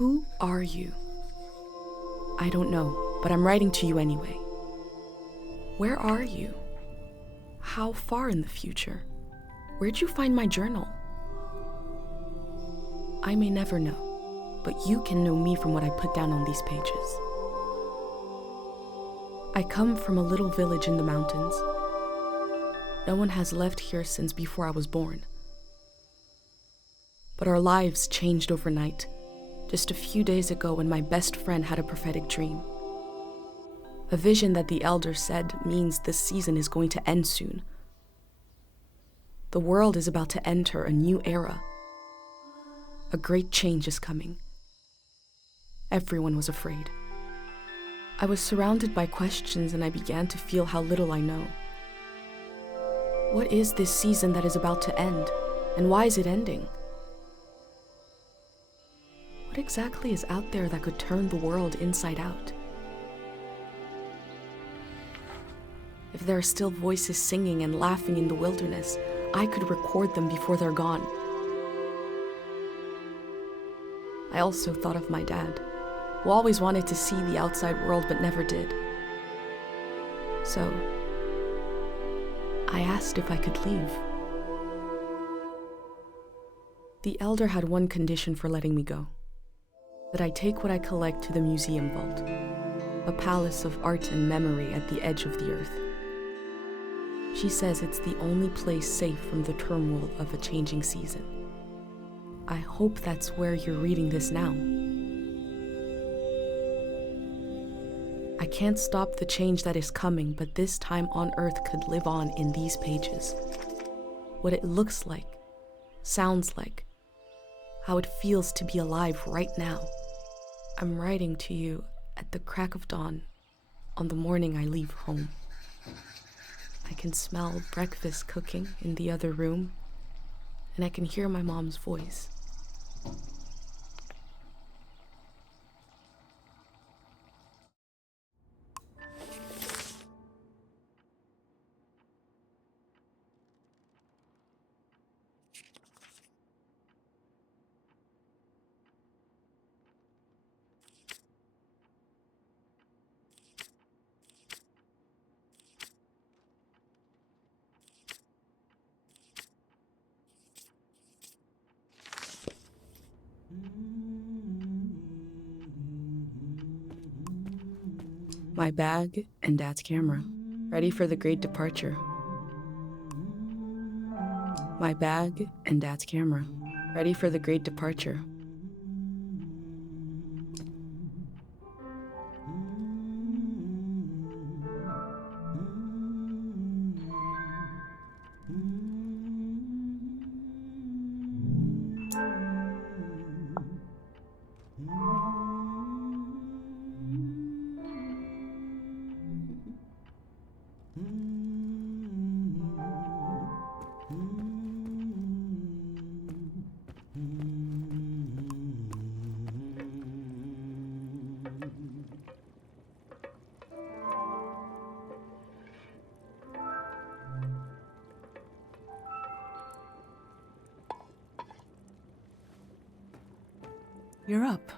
Who are you? I don't know, but I'm writing to you anyway. Where are you? How far in the future? Where'd you find my journal? I may never know, but you can know me from what I put down on these pages. I come from a little village in the mountains. No one has left here since before I was born. But our lives changed overnight, just a few days ago when my best friend had a prophetic dream. A vision that the elder said means this season is going to end soon. The world is about to enter a new era. A great change is coming. Everyone was afraid. I was surrounded by questions and I began to feel how little I know. What is this season that is about to end, and why is it ending? What exactly is out there that could turn the world inside out? If there are still voices singing and laughing in the wilderness, I could record them before they're gone. I also thought of my dad, who always wanted to see the outside world but never did. So, I asked if I could leave. The elder had one condition for letting me go: that I take what I collect to the museum vault, a palace of art and memory at the edge of the earth. She says it's the only place safe from the turmoil of a changing season. I hope that's where you're reading this now. I can't stop the change that is coming, but this time on Earth could live on in these pages. What it looks like, sounds like, how it feels to be alive right now. I'm writing to you at the crack of dawn on the morning I leave home. I can smell breakfast cooking in the other room, and I can hear my mom's voice. My bag and Dad's camera, ready for the great departure. My bag and Dad's camera, ready for the great departure. You're up.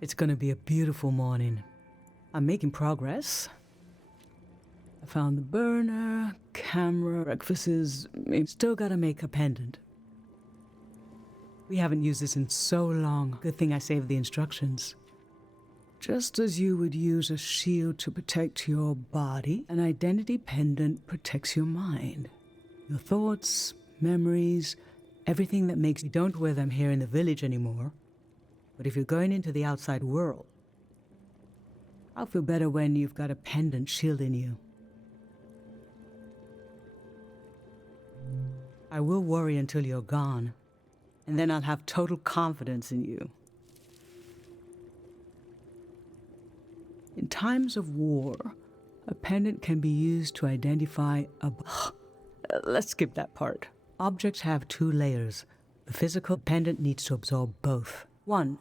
It's gonna be a beautiful morning. I'm making progress. I found the burner, camera, breakfast is... Still gotta make a pendant. We haven't used this in so long. Good thing I saved the instructions. Just as you would use a shield to protect your body, an identity pendant protects your mind. Your thoughts, memories, everything that makes you... Don't wear them here in the village anymore. But if you're going into the outside world, I'll feel better when you've got a pendant shielding you. I will worry until you're gone, and then I'll have total confidence in you. In times of war, a pendant can be used to identify a... Let's skip that part. Objects have two layers. The physical pendant needs to absorb both. 1.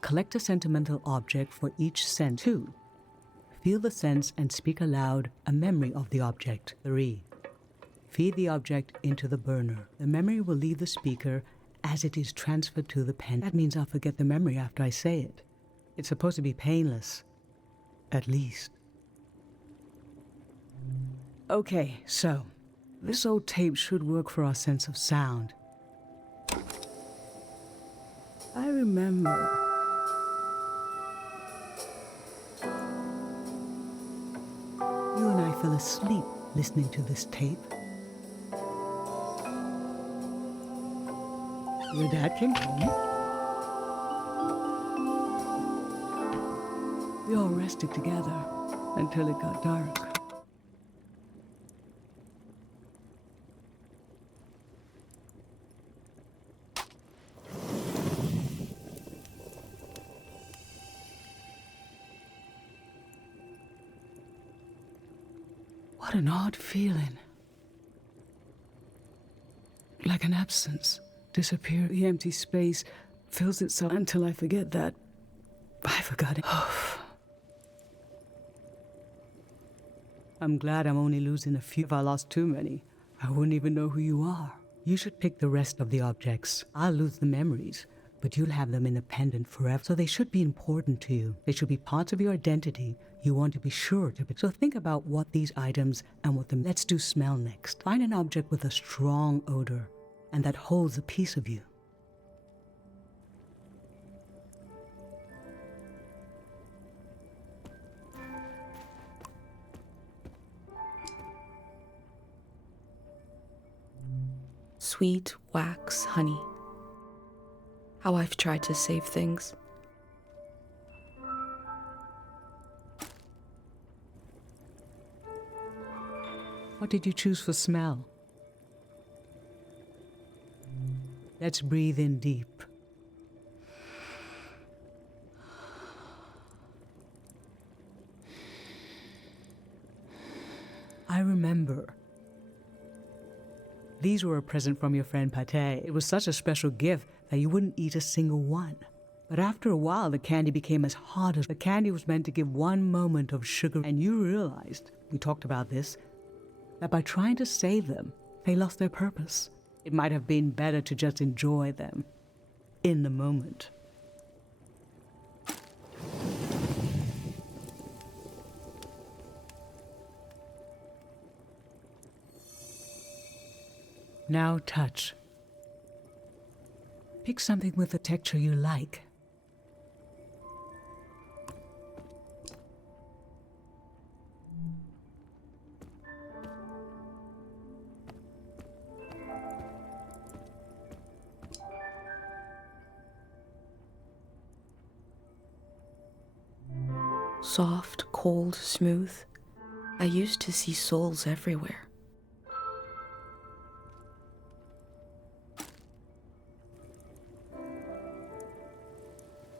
Collect a sentimental object for each sense. 2. Feel the sense and speak aloud a memory of the object. 3. Feed the object into the burner. The memory will leave the speaker as it is transferred to the pen. That means I'll forget the memory after I say it. It's supposed to be painless. At least. Okay, so this old tape should work for our sense of sound. I remember. You and I fell asleep listening to this tape. Your dad came home. We all rested together until it got dark. What an odd feeling. Like an absence. Disappear. The empty space fills itself until I forget that I forgot it. I'm glad I'm only losing a few. If I lost too many, I wouldn't even know who you are. You should pick the rest of the objects. I'll lose the memories, but you'll have them independent forever. So they should be important to you. They should be parts of your identity. You want to be sure to be. So think about what these items and what them. Let's do smell next. Find an object with a strong odor and that holds a piece of you. Sweet wax honey. How I've tried to save things. What did you choose for smell? Let's breathe in deep. I remember. These were a present from your friend Pate. It was such a special gift that you wouldn't eat a single one. But after a while, the candy became as hard as the candy was meant to give one moment of sugar. And you realized, we talked about this, that by trying to save them, they lost their purpose. It might have been better to just enjoy them in the moment. Now touch. Pick something with a texture you like. Soft, cold, smooth. I used to see souls everywhere.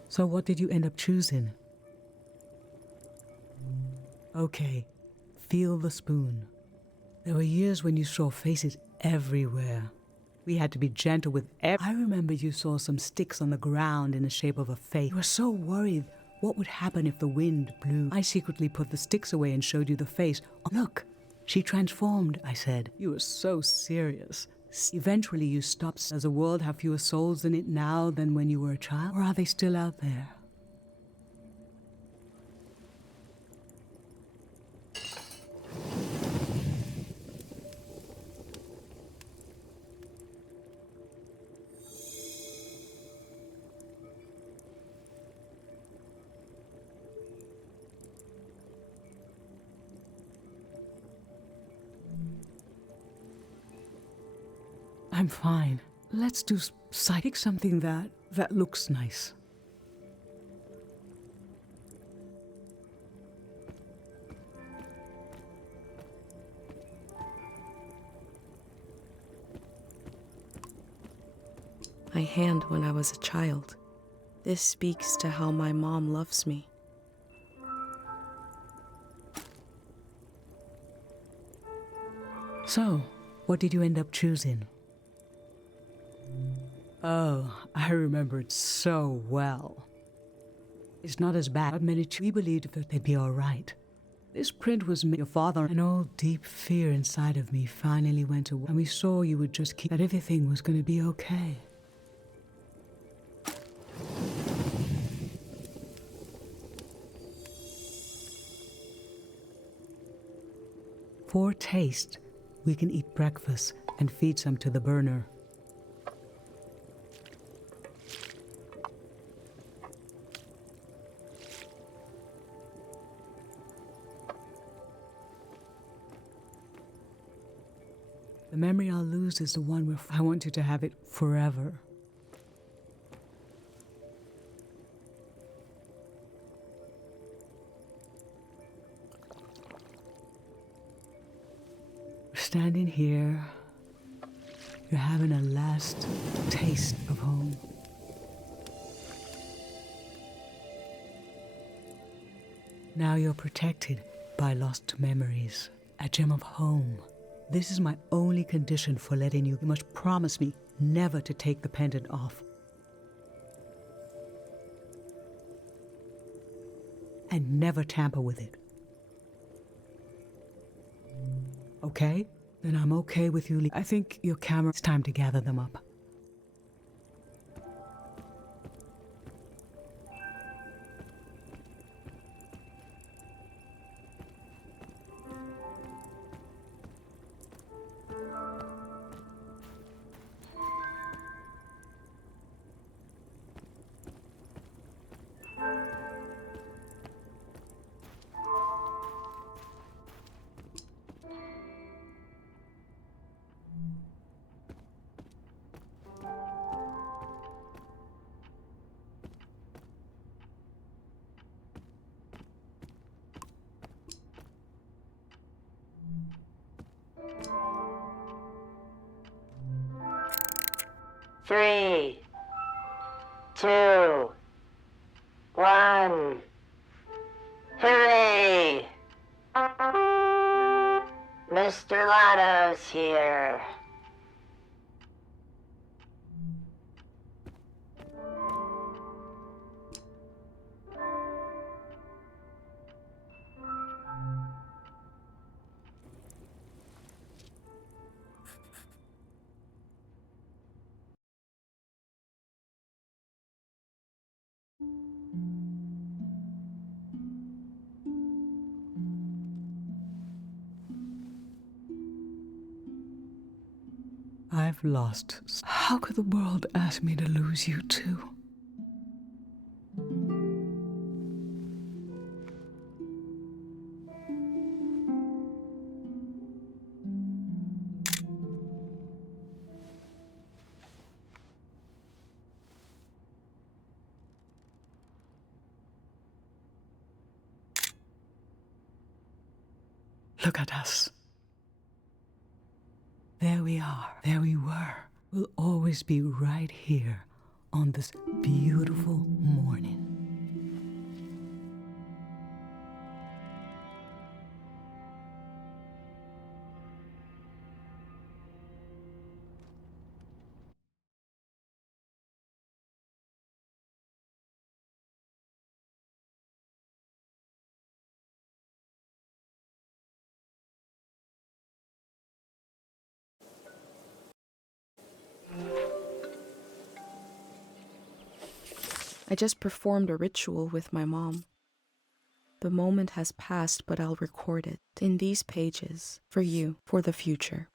So what did you end up choosing? Okay, feel the spoon. There were years when you saw faces everywhere. We had to be gentle with I remember you saw some sticks on the ground in the shape of a face. You were so worried what would happen if the wind blew. I secretly put the sticks away and showed you the face. Oh, look, she transformed, I said. You were so serious. Eventually you stopped. Does the world have fewer souls in it now than when you were a child? Or are they still out there? I'm fine. Let's do psychic something that looks nice. My hand when I was a child. This speaks to how my mom loves me. So, what did you end up choosing? Oh, I remember it so well. It's not as bad. We believed that they'd be all right. This print was your father. An old deep fear inside of me finally went away, and we saw you would just keep that everything was going to be okay. For taste, we can eat breakfast and feed some to the burner. The memory I'll lose is the one where I want you to have it forever. We're standing here. You're having a last taste of home. Now you're protected by lost memories. A gem of home. This is my only condition for letting you. You must promise me never to take the pendant off. And never tamper with it. Okay? Then I'm okay with you. I think your camera, it's time to gather them up. Three, two, one. Hooray! Mr. Lotto's here. I've lost. How could the world ask me to lose you too? Look at us. There we are. There we were. We'll always be right here on this beautiful morning. I just performed a ritual with my mom. The moment has passed, but I'll record it in these pages for you, for the future.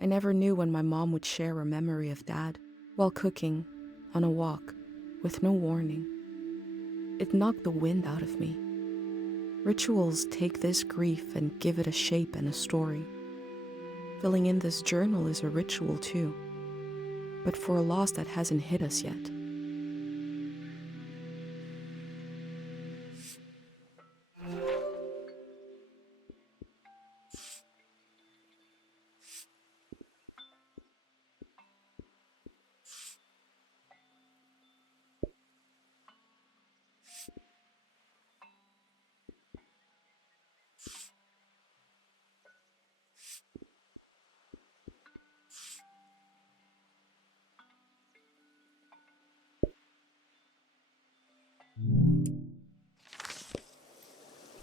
I never knew when my mom would share a memory of Dad while cooking, on a walk, with no warning. It knocked the wind out of me. Rituals take this grief and give it a shape and a story. Filling in this journal is a ritual too, but for a loss that hasn't hit us yet.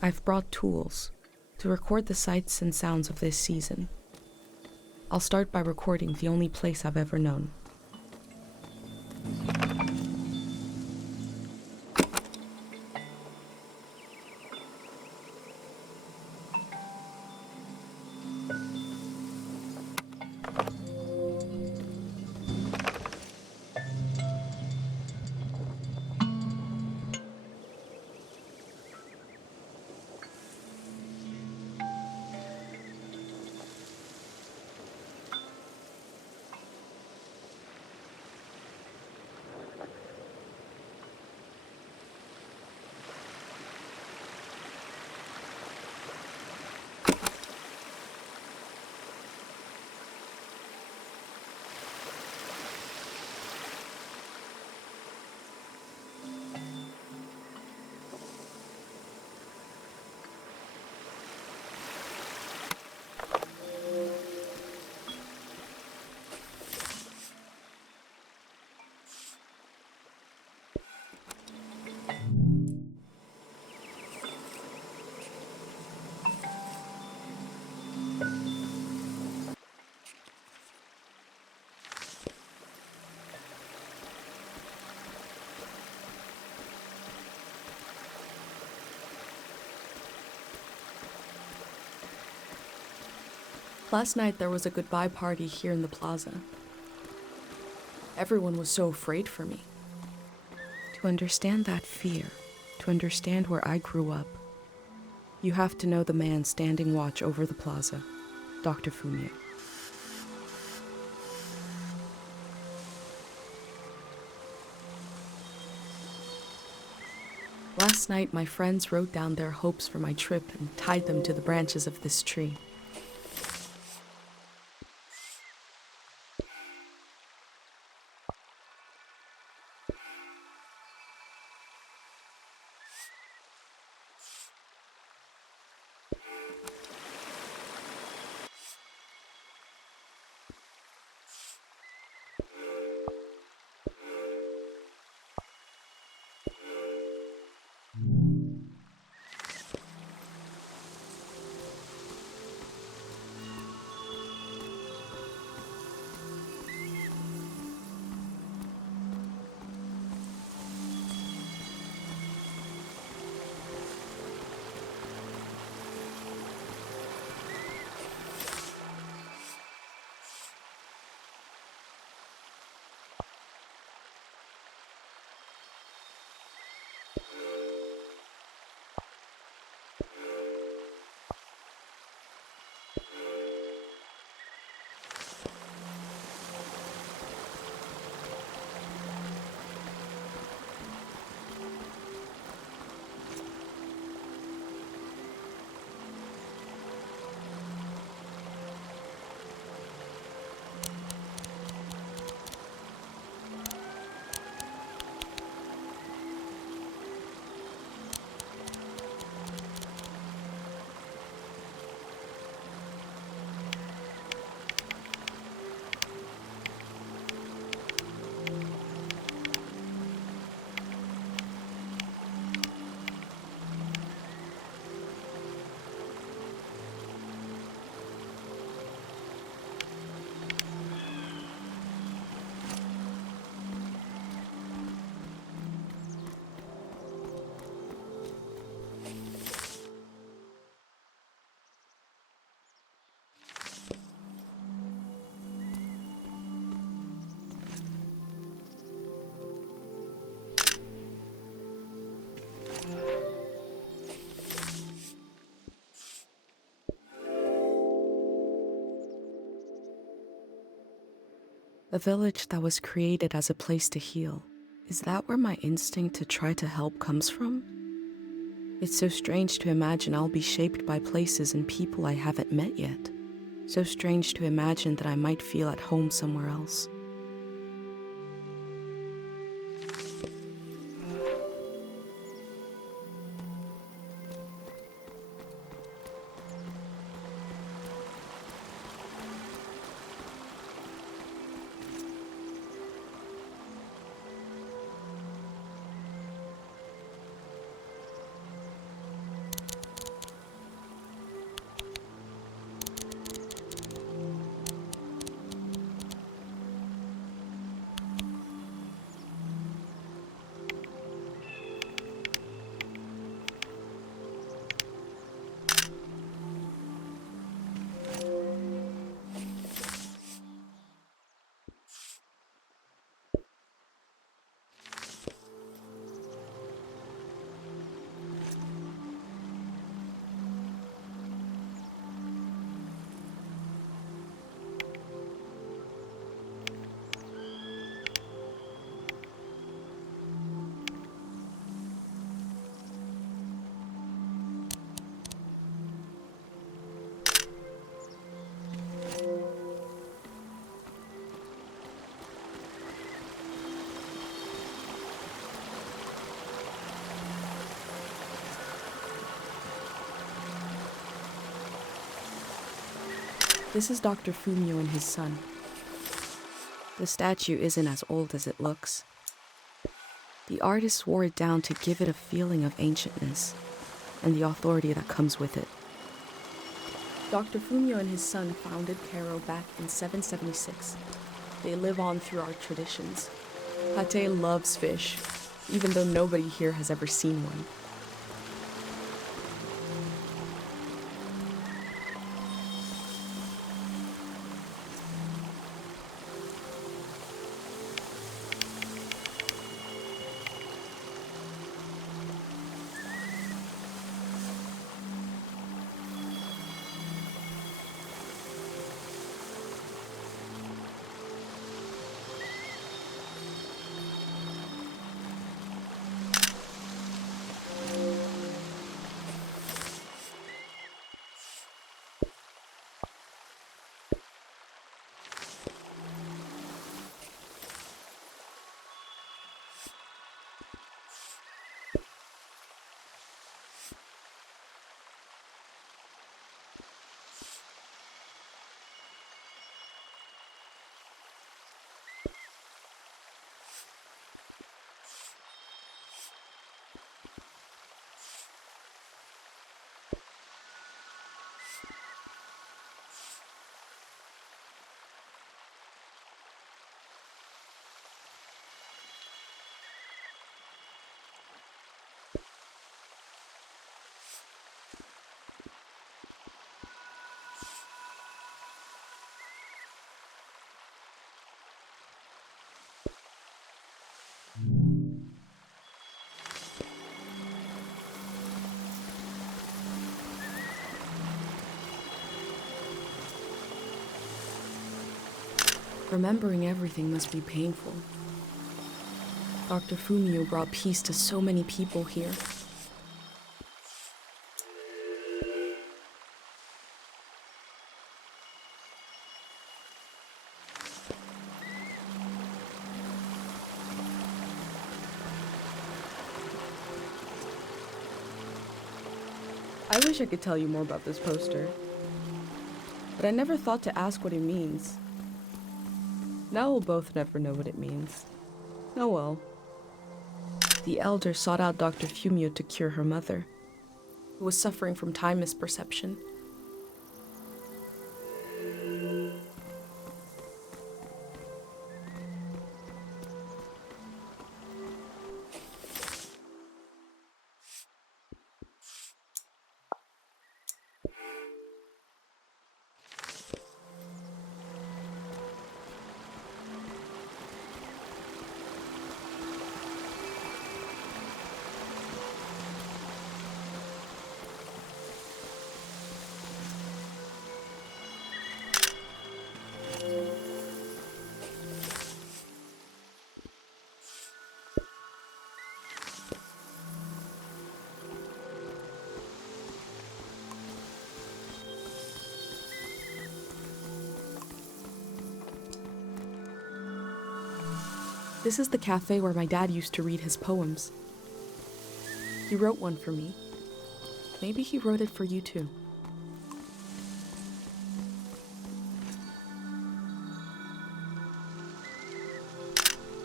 I've brought tools to record the sights and sounds of this season. I'll start by recording the only place I've ever known. Last night there was a goodbye party here in the plaza. Everyone was so afraid for me. To understand that fear, to understand where I grew up, you have to know the man standing watch over the plaza, Dr. Fumier. Last night, my friends wrote down their hopes for my trip and tied them to the branches of this tree. A village that was created as a place to heal. Is that where my instinct to try to help comes from? It's so strange to imagine I'll be shaped by places and people I haven't met yet. So strange to imagine that I might feel at home somewhere else. This is Dr. Fumio and his son. The statue isn't as old as it looks. The artist wore it down to give it a feeling of ancientness and the authority that comes with it. Dr. Fumio and his son founded Cairo back in 776. They live on through our traditions. Pate loves fish, even though nobody here has ever seen one. Remembering everything must be painful. Dr. Fumio brought peace to so many people here. I wish I could tell you more about this poster, but I never thought to ask what it means. Now we'll both never know what it means. Oh well. The elder sought out Dr. Fumio to cure her mother, who was suffering from time misperception. This is the cafe where my dad used to read his poems. He wrote one for me. Maybe he wrote it for you too.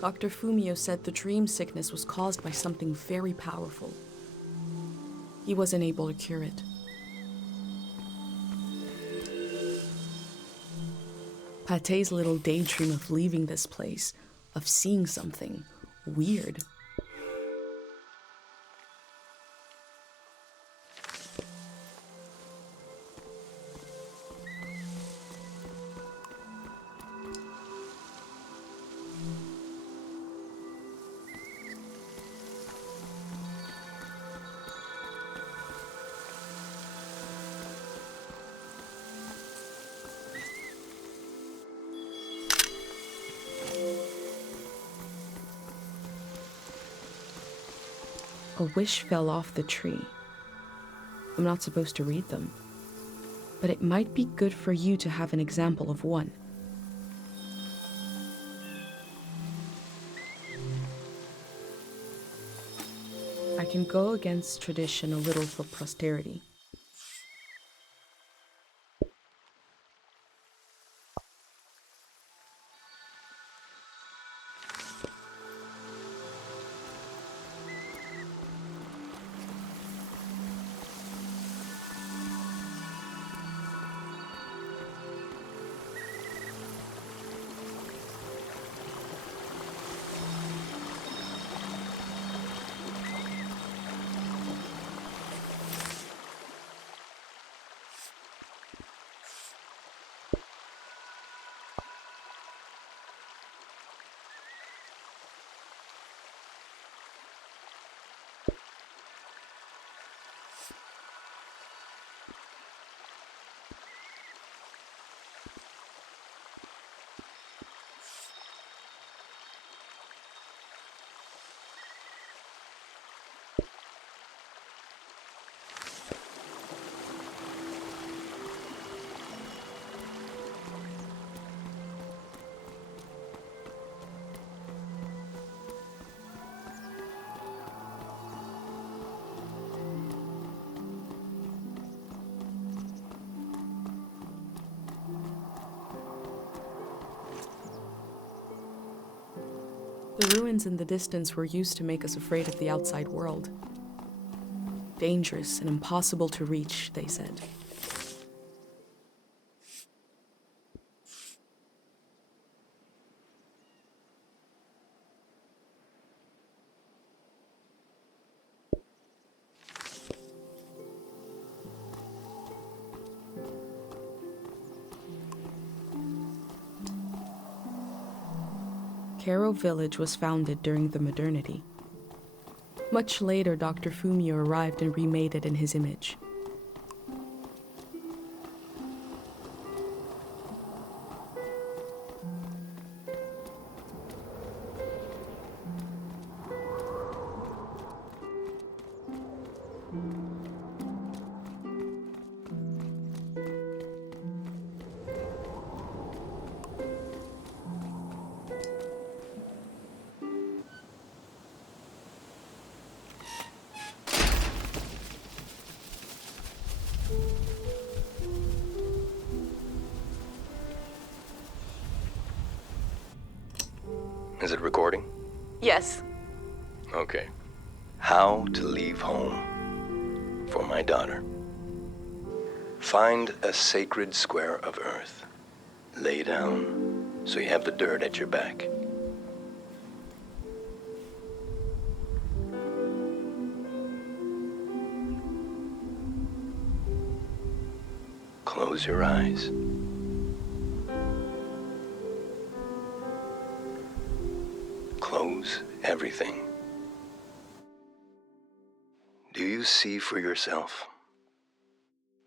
Dr. Fumio said the dream sickness was caused by something very powerful. He wasn't able to cure it. Pate's little daydream of leaving this place, of seeing something weird. A wish fell off the tree. I'm not supposed to read them, but it might be good for you to have an example of one. I can go against tradition a little for posterity. The ruins in the distance were used to make us afraid of the outside world. Dangerous and impossible to reach, they said. Kero Village was founded during the modernity. Much later, Dr. Fumio arrived and remade it in his image. Is it recording? Yes. Okay. How to leave home for my daughter. Find a sacred square of earth. Lay down so you have the dirt at your back. Close your eyes. Close everything. Do you see for yourself?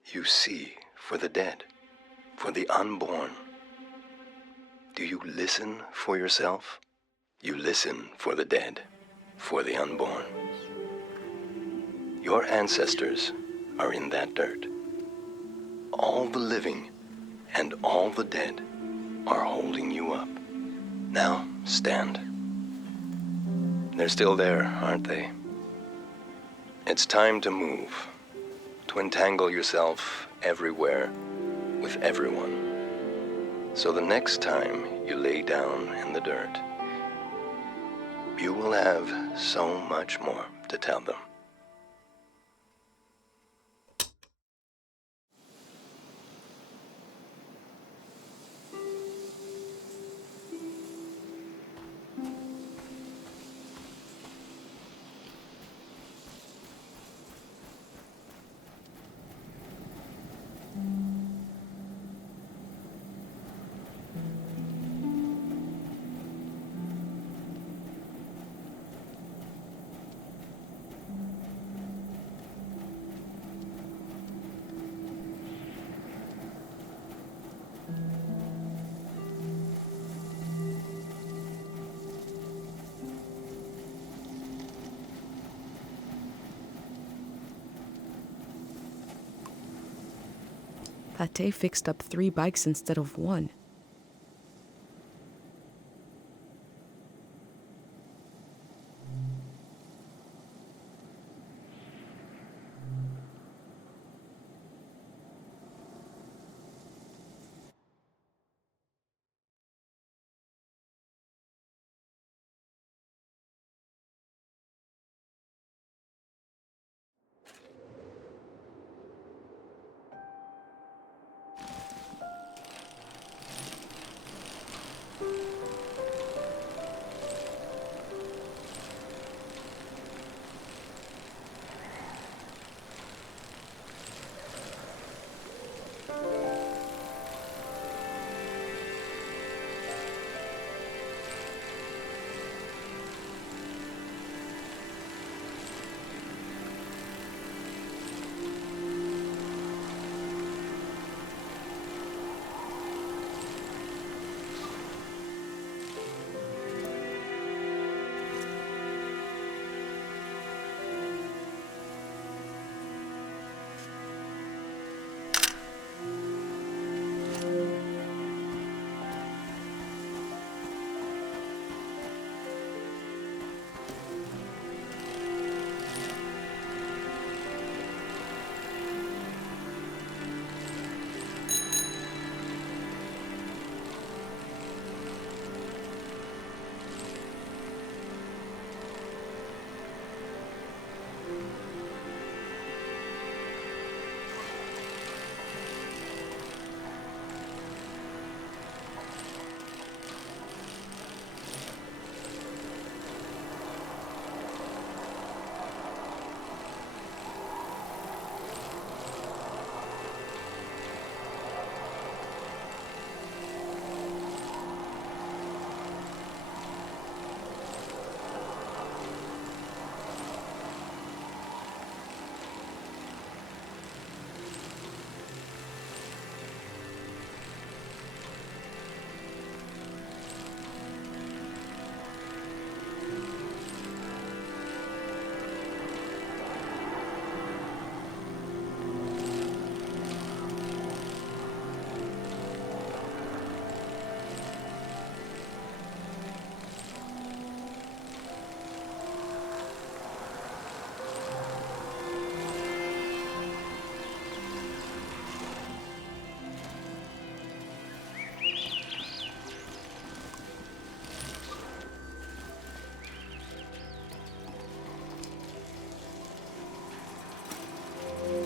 You see for the dead, for the unborn. Do you listen for yourself? You listen for the dead, for the unborn. Your ancestors are in that dirt. All the living and all the dead are holding you up. Now stand. They're still there, aren't they? It's time to move, to entangle yourself everywhere with everyone. So the next time you lay down in the dirt, you will have so much more to tell them. Pate fixed up 3 bikes instead of 1.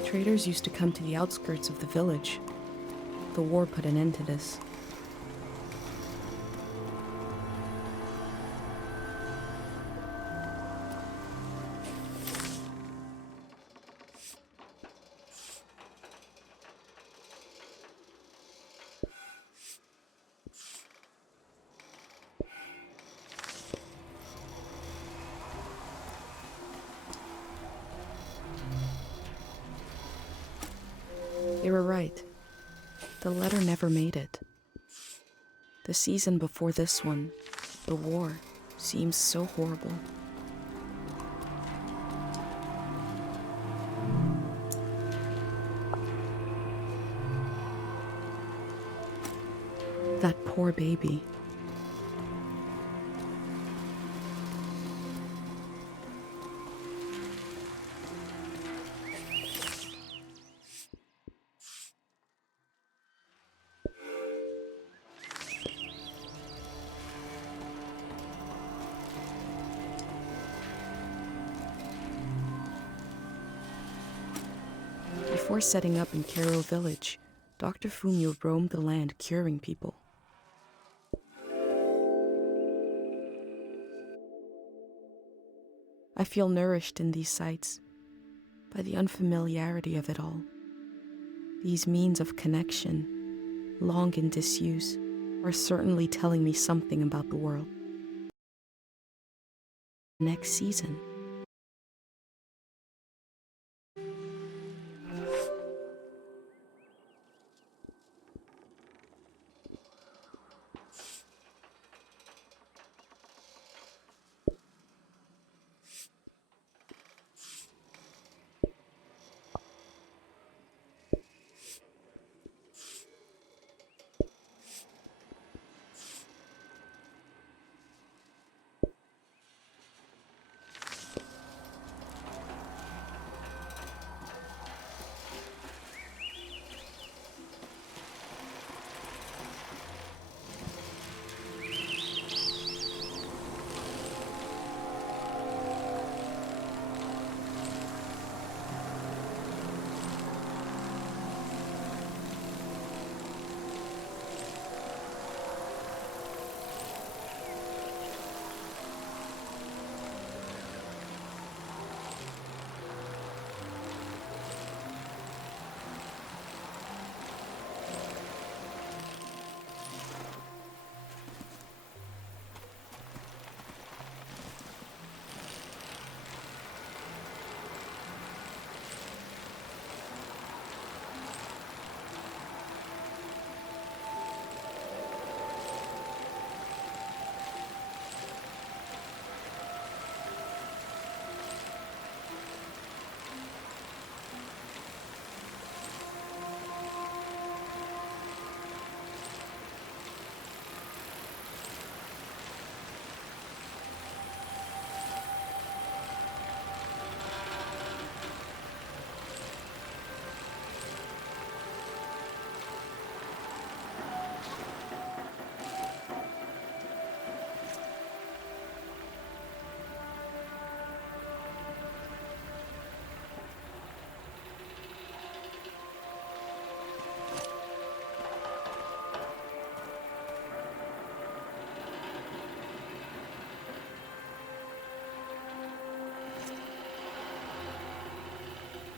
Traders used to come to the outskirts of the village. The war put an end to this. They were right. The letter never made it. The season before this one, the war, seems so horrible. That poor baby. Before setting up in Kero village, Dr. Fumio roamed the land curing people. I feel nourished in these sights by the unfamiliarity of it all. These means of connection, long in disuse, are certainly telling me something about the world. Next season.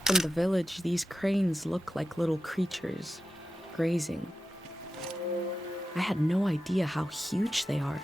From the village, these cranes look like little creatures, grazing. I had no idea how huge they are.